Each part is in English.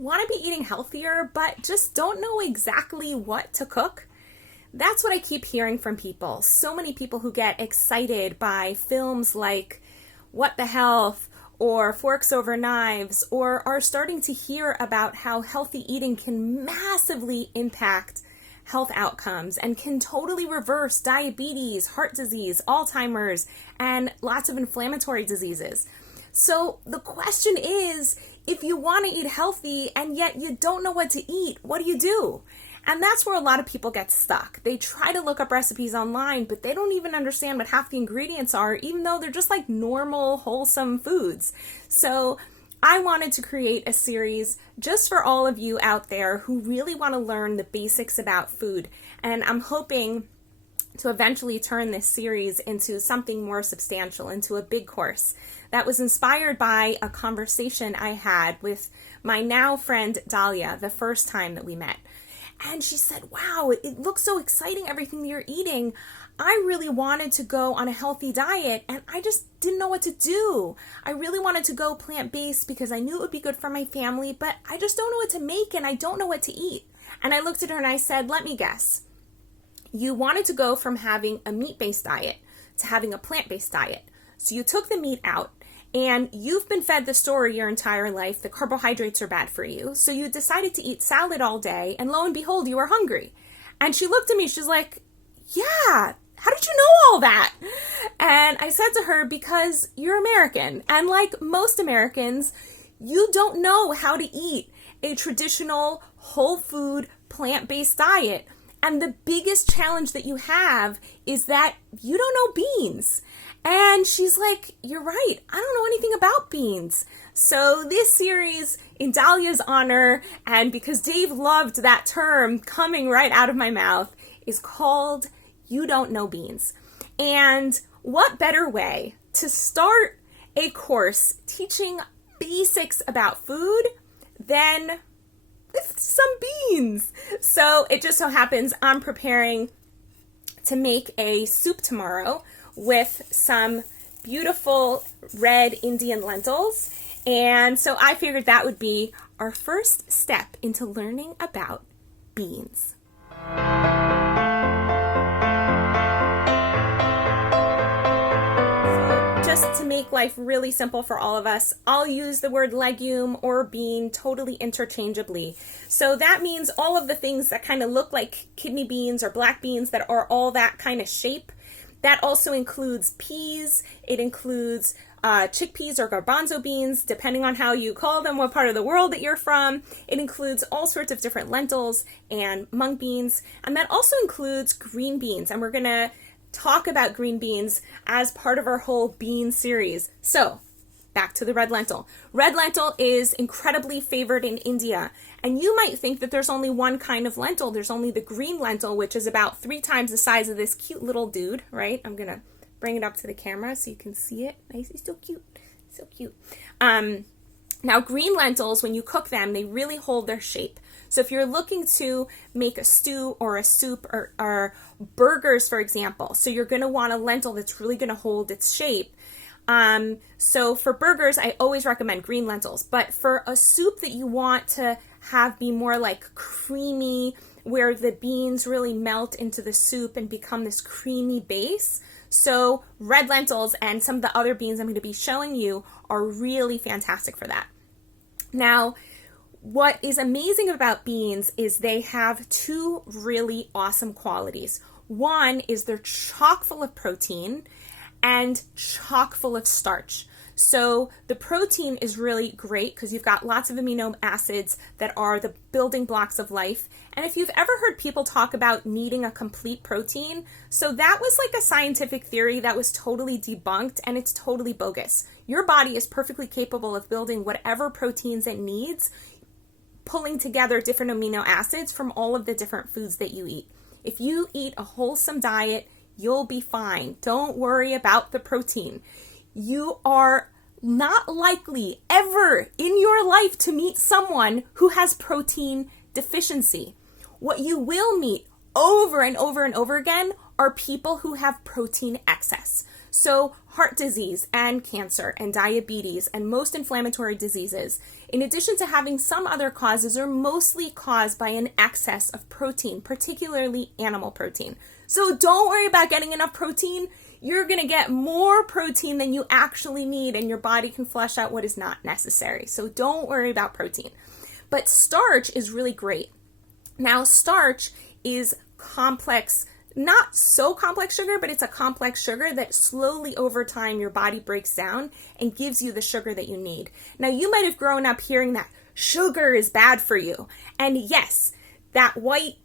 Want to be eating healthier, but just don't know exactly what to cook? That's what I keep hearing from people. So many people who get excited by films like What the Health or Forks Over Knives, or are starting to hear about how healthy eating can massively impact health outcomes and can totally reverse diabetes, heart disease, Alzheimer's, and lots of inflammatory diseases. So the question is, if you want to eat healthy and yet you don't know what to eat, what do you do? And that's where a lot of people get stuck. They try to look up recipes online, but they don't even understand what half the ingredients are, even though they're just like normal, wholesome foods. So I wanted to create a series just for all of you out there who really want to learn the basics about food. And I'm hoping to eventually turn this series into something more substantial, into a big course that was inspired by a conversation I had with my now friend Dahlia the first time that we met. And she said, wow, it looks so exciting, everything that you're eating. I really wanted to go on a healthy diet and I just didn't know what to do. I really wanted to go plant-based because I knew it would be good for my family, but I just don't know what to make and I don't know what to eat. And I looked at her and I said, let me guess. You wanted to go from having a meat-based diet to having a plant-based diet. So you took the meat out and you've been fed the story your entire life that carbohydrates are bad for you. So you decided to eat salad all day and lo and behold, you were hungry. And she looked at me, she's like, yeah, how did you know all that? And I said to her, because you're American. And like most Americans, you don't know how to eat a traditional whole food plant-based diet. And the biggest challenge that you have is that you don't know beans. And she's like, you're right, I don't know anything about beans. So this series, in Dahlia's honor, and because Dave loved that term coming right out of my mouth, is called You Don't Know Beans. And what better way to start a course teaching basics about food than with some beans? So it just so happens I'm preparing to make a soup tomorrow with some beautiful red Indian lentils. And so I figured that would be our first step into learning about beans. Just to make life really simple for all of us, I'll use the word legume or bean totally interchangeably. So that means all of the things that kind of look like kidney beans or black beans that are all that kind of shape. That also includes peas. It includes chickpeas or garbanzo beans, depending on how you call them, what part of the world that you're from. It includes all sorts of different lentils and mung beans. And that also includes green beans. And we're going to talk about green beans as part of our whole bean series. So back to the red lentil. Red lentil is incredibly favored in India. And you might think that there's only one kind of lentil. There's only the green lentil, which is about 3 times the size of this cute little dude, right? I'm going to bring it up to the camera so you can see it. Nice, he's so cute. So cute. Now, green lentils, when you cook them, they really hold their shape. So if you're looking to make a stew or a soup or burgers, for example, so you're going to want a lentil that's really going to hold its shape. So for burgers, I always recommend green lentils. But for a soup that you want to have be more like creamy, where the beans really melt into the soup and become this creamy base, so red lentils and some of the other beans I'm going to be showing you are really fantastic for that. Now, what is amazing about beans is they have 2 really awesome qualities. One is they're chock full of protein and chock full of starch. So the protein is really great because you've got lots of amino acids that are the building blocks of life. And if you've ever heard people talk about needing a complete protein, so that was like a scientific theory that was totally debunked and it's totally bogus. Your body is perfectly capable of building whatever proteins it needs, pulling together different amino acids from all of the different foods that you eat. If you eat a wholesome diet, you'll be fine. Don't worry about the protein. You are not likely ever in your life to meet someone who has protein deficiency. What you will meet over and over and over again are people who have protein excess. So heart disease and cancer and diabetes and most inflammatory diseases, in addition to having some other causes, are mostly caused by an excess of protein, particularly animal protein. So don't worry about getting enough protein. You're going to get more protein than you actually need, and your body can flush out what is not necessary. So don't worry about protein. But starch is really great. Now, starch is complex, not so complex sugar, but it's a complex sugar that slowly over time your body breaks down and gives you the sugar that you need. Now, you might have grown up hearing that sugar is bad for you. And yes, that white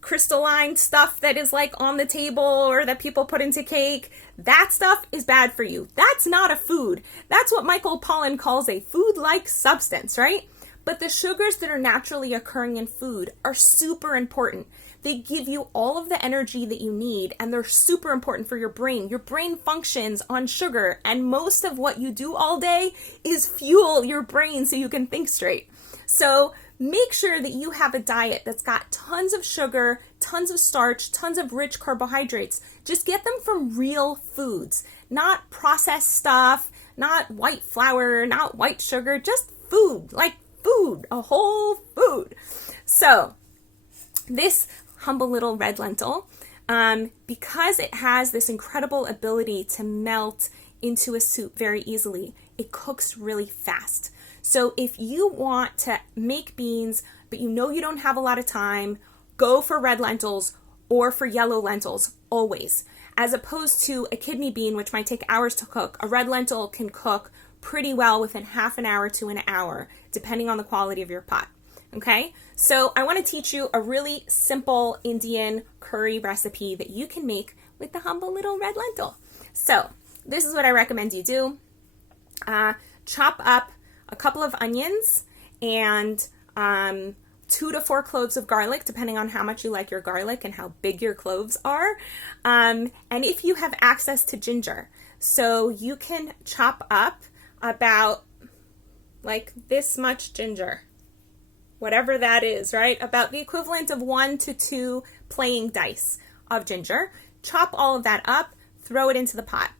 crystalline stuff that is like on the table or that people put into cake, that stuff is bad for you. That's not a food. That's what Michael Pollan calls a food-like substance, right? But the sugars that are naturally occurring in food are super important. They give you all of the energy that you need, and they're super important for your brain. Your brain functions on sugar, and most of what you do all day is fuel your brain so you can think straight. So make sure that you have a diet that's got tons of sugar, tons of starch, tons of rich carbohydrates. Just get them from real foods, not processed stuff, not white flour, not white sugar, just food, like food, a whole food. So this humble little red lentil, because it has this incredible ability to melt into a soup very easily, it cooks really fast. So if you want to make beans, but you know you don't have a lot of time, go for red lentils or for yellow lentils always. As opposed to a kidney bean, which might take hours to cook, a red lentil can cook pretty well within half an hour to an hour, depending on the quality of your pot. Okay, so I want to teach you a really simple Indian curry recipe that you can make with the humble little red lentil. So this is what I recommend you do. Chop up a couple of onions and 2 to 4 cloves of garlic, depending on how much you like your garlic and how big your cloves are. And if you have access to ginger, so you can chop up about like this much ginger, whatever that is, right? About the equivalent of 1 to 2 playing dice of ginger. Chop all of that up, throw it into the pot,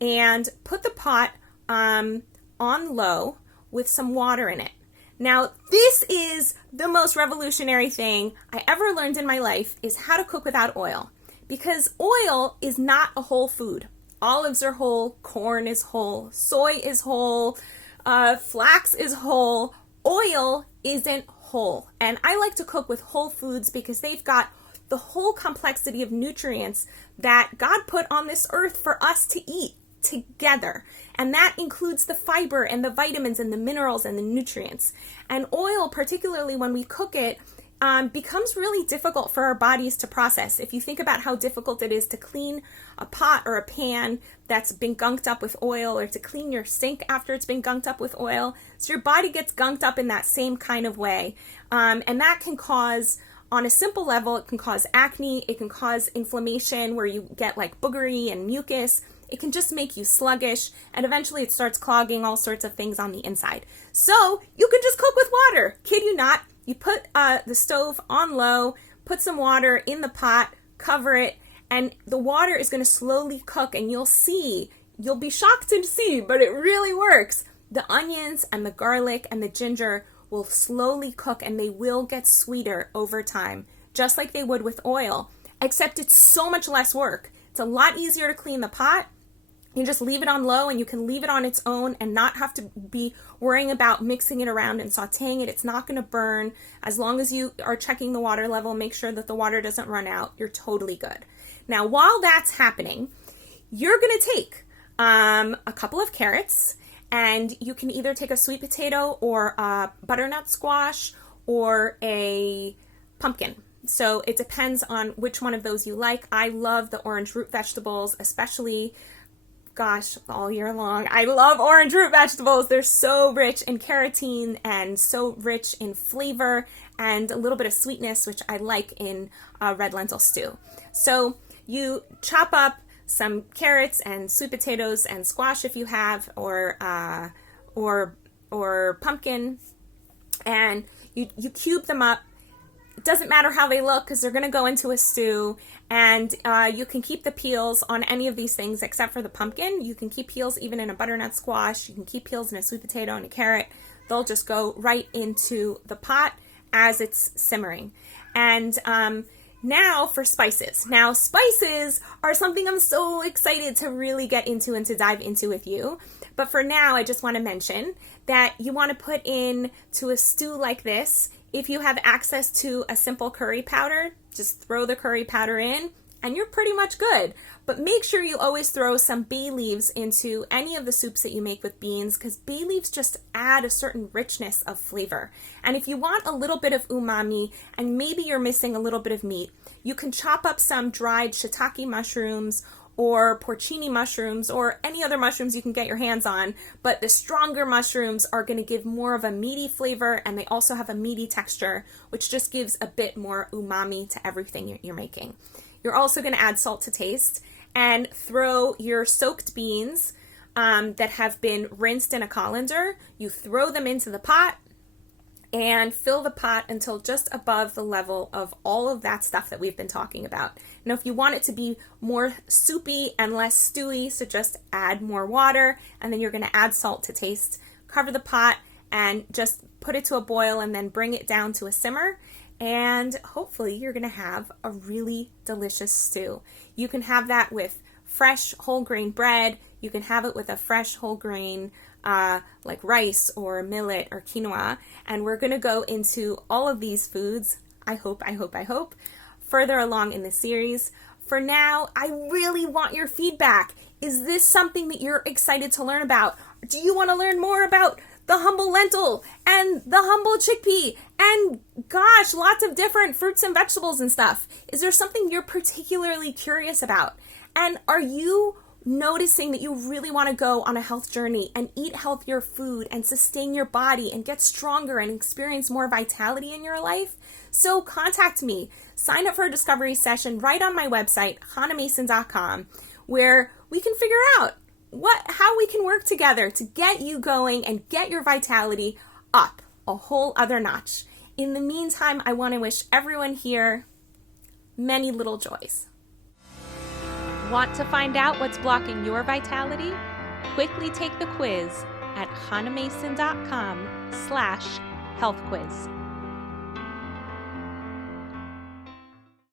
and put the pot on low with some water in it. Now, this is the most revolutionary thing I ever learned in my life, is how to cook without oil. Because oil is not a whole food. Olives are whole, corn is whole, soy is whole, flax is whole. Oil isn't whole. And I like to cook with whole foods because they've got the whole complexity of nutrients that God put on this earth for us to eat together. And that includes the fiber and the vitamins and the minerals and the nutrients. And oil, particularly when we cook it, becomes really difficult for our bodies to process. If you think about how difficult it is to clean a pot or a pan that's been gunked up with oil, or to clean your sink after it's been gunked up with oil. So your body gets gunked up in that same kind of way. And that can cause, on a simple level, it can cause acne, it can cause inflammation where you get like boogery and mucus. It can just make you sluggish, and eventually it starts clogging all sorts of things on the inside. So you can just cook with water. Kid you not. You put the stove on low, put some water in the pot, cover it, and the water is going to slowly cook, and you'll be shocked to see, but it really works. The onions and the garlic and the ginger will slowly cook, and they will get sweeter over time, just like they would with oil, except it's so much less work. It's a lot easier to clean the pot. You just leave it on low, and you can leave it on its own and not have to be worrying about mixing it around and sauteing it. It's not going to burn. As long as you are checking the water level, make sure that the water doesn't run out. You're totally good. Now, while that's happening, you're going to take a couple of carrots, and you can either take a sweet potato or a butternut squash or a pumpkin. So it depends on which one of those you like. I love the orange root vegetables, especially all year long. I love orange root vegetables. They're so rich in carotene and so rich in flavor and a little bit of sweetness, which I like in red lentil stew. So you chop up some carrots and sweet potatoes and squash if you have, or pumpkin, and you cube them up. It doesn't matter how they look because they're going to go into a stew, and you can keep the peels on any of these things except for the pumpkin. You can keep peels even in a butternut squash. You can keep peels in a sweet potato and a carrot. they'll just go right into the pot as it's simmering. And now for spices. Now spices are something I'm so excited to really get into and to dive into with you. But for now, I just want to mention that you want to put in to a stew like this. If you have access to a simple curry powder, just throw the curry powder in and you're pretty much good. But make sure you always throw some bay leaves into any of the soups that you make with beans, because bay leaves just add a certain richness of flavor. And if you want a little bit of umami and maybe you're missing a little bit of meat, you can chop up some dried shiitake mushrooms or porcini mushrooms or any other mushrooms you can get your hands on, but the stronger mushrooms are going to give more of a meaty flavor, and they also have a meaty texture, which just gives a bit more umami to everything you're making. You're also going to add salt to taste and throw your soaked beans that have been rinsed in a colander. You throw them into the pot and fill the pot until just above the level of all of that stuff that we've been talking about. Now, if you want it to be more soupy and less stewy, so just add more water, and then you're going to add salt to taste. Cover the pot and just put it to a boil and then bring it down to a simmer. And hopefully you're going to have a really delicious stew. You can have that with fresh whole grain bread. You can have it with a fresh whole grain like rice or millet or quinoa. And we're going to go into all of these foods, I hope, further along in the series. For now, I really want your feedback. Is this something that you're excited to learn about? Do you want to learn more about the humble lentil and the humble chickpea and gosh, lots of different fruits and vegetables and stuff? Is there something you're particularly curious about? And are you noticing that you really want to go on a health journey and eat healthier food and sustain your body and get stronger and experience more vitality in your life? So contact me. Sign up for a discovery session right on my website, hannahmason.com, where we can figure out how we can work together to get you going and get your vitality up a whole other notch. In the meantime, I want to wish everyone here many little joys. Want to find out what's blocking your vitality? Quickly take the quiz at hannahmason.com/healthquiz.